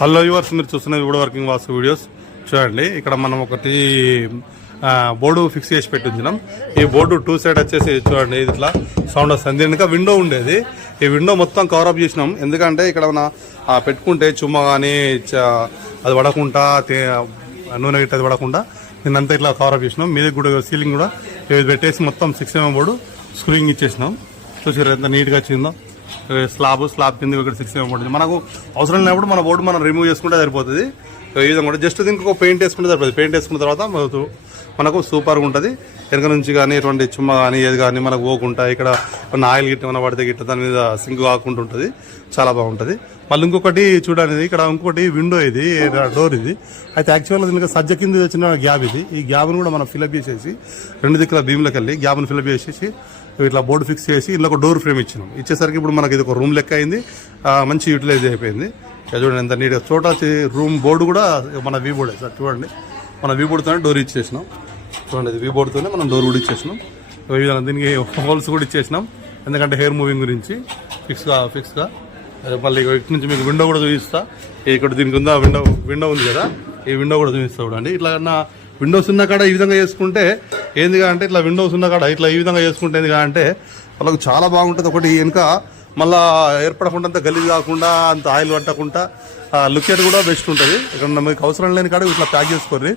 Hello yours, మీరు చూస్తున్నది wood working వాస్తు videos. చూడండి, ఇక్కడ మనం ఒకటి బోర్డు ఫిక్స్ చేసి పెట్టి ఉంచినాం. ఈ బోర్డు 2 సైడ్ వచ్చేసి చూడండి, ఇది ఇట్లా సౌండ్ వస్తుంది. వెనుక విండో ఉండేది, ఈ విండో మొత్తం కవర్ అప్ చేసినాం. ఎందుకంటే ఇక్కడ మన పెట్టుకుంటే చుమ్మ కానీ అది పడకుండా, నూనె గిట్ట అది పడకుండా దీన్నంతా ఇట్లా కవర్ అప్ చేసినాం. మీద కూడా సీలింగ్ కూడా పెట్టేసి మొత్తం 6 mm బోర్డు స్క్రూయింగ్ ఇచ్చేసినాం. చూసారు ఎంత నీట్గా వచ్చిందో. స్లాబ్ కింద ఇక్కడ 6 mm ఉంటుంది. మనకు అవసరం లేనప్పుడు మన బోర్డు మనం రిమూవ్ చేసుకుంటే సరిపోతుంది. ఈ విధంగా కూడా జస్ట్ దీనికి ఒక పెయింట్ వేసుకుంటే సరిపోతుంది. పెయింట్ వేసుకున్న తర్వాత మనకు సూపర్గా ఉంటుంది. వెనక నుంచి కానీ ఎటువంటి చుమ్మ కానీ ఏది కానీ మనకు పోకుండా, ఇక్కడ ఉన్న ఆయిల్ గిట్ట మన పడితే గిట్ట దాని మీద సింక్ కాకుండా ఉంటుంది. చాలా బాగుంటుంది. మళ్ళీ ఇంకొకటి చూడండి, ఇక్కడ ఇంకొకటి విండో, ఇది డోర్. ఇది అయితే యాక్చువల్గా దీనికి సజ్జ కింద వచ్చిన గ్యాప్ ఇది. ఈ గ్యాప్ను కూడా మనం ఫిల్అప్ చేసేసి 2 దిక్కుల భీములకి వెళ్ళి గ్యాప్ను ఫిల్అప్ చేసేసి ఇట్లా బోర్డు ఫిక్స్ చేసి ఇందులో ఒక డోర్ ఫ్రేమ్ ఇచ్చినాం. ఇచ్చేసరికి ఇప్పుడు మనకి ఇది ఒక రూమ్ లెక్క అయింది. మంచి యూటిలైజ్ అయిపోయింది. చూడండి ఎంత నీట్గా. చోట రూమ్ బోర్డు కూడా మన వీ బోర్డే సార్. చూడండి, మన వీ బోర్డుతోనే డోర్ ఇచ్చేసినాం. చూడండి, ఇది వీ బోర్డుతోనే మనం డోర్ కూడా ఇచ్చేసినాం. దీనికి హోల్స్ కూడా ఇచ్చేసినాం, ఎందుకంటే హెయిర్ మూవింగ్ గురించి ఫిక్స్గా. మళ్ళీ ఇటు నుంచి మీకు విండో కూడా చూపిస్తా. ఇక్కడ దీనికి ఉందా విండో ఉంది కదా, ఈ విండో కూడా చూపిస్తా. చూడండి, ఇట్లా విండోస్ ఉన్న కాడ ఈ విధంగా చేసుకుంటే ఏందిగా అంటే, ఇట్లా విండోస్ ఉన్న కాడ ఇట్లా ఈ విధంగా చేసుకుంటే ఏందిగా అంటే వాళ్ళకు చాలా బాగుంటుంది. ఒకటి వెనుక మళ్ళీ ఏర్పడకుండా, అంత గలీజ్ కాకుండా, అంత ఆయిల్ పట్టకుండా లుక్ ఎట్ కూడా బెస్ట్ ఉంటుంది. ఇక్కడ మీకు అవసరం లేని కాడ ఇట్లా ప్యాక్ చేసుకోండి.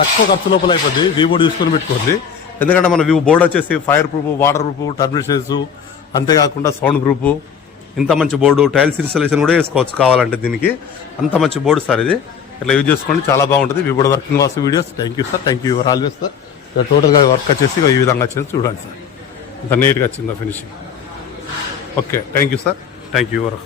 తక్కువ ఖర్చు లోపల అయిపోద్ది. వీ బోర్డు తీసుకొని పెట్టుకోండి. ఎందుకంటే మన బోర్డు వచ్చేసి ఫైర్ ప్రూఫ్, వాటర్ ప్రూఫ్, టర్బినేషన్స్, అంతేకాకుండా సౌండ్ ప్రూఫ్. ఇంత మంచి బోర్డు టైల్స్ ఇన్స్టాలేషన్ కూడా వేసుకోవచ్చు కావాలంటే. దీనికి అంత మంచి బోర్డు సార్. ఇది ఇట్లా యూజ్ చేసుకోండి, చాలా బాగుంటుంది. We board working vastu videos. Thank you sir, thank you your always sir. టోటల్గా వర్క్ వచ్చేసి ఈ విధంగా వచ్చింది చూడండి సార్, ఇంత నీట్గా వచ్చిందో finishing. Okay, thank you sir, thank you your.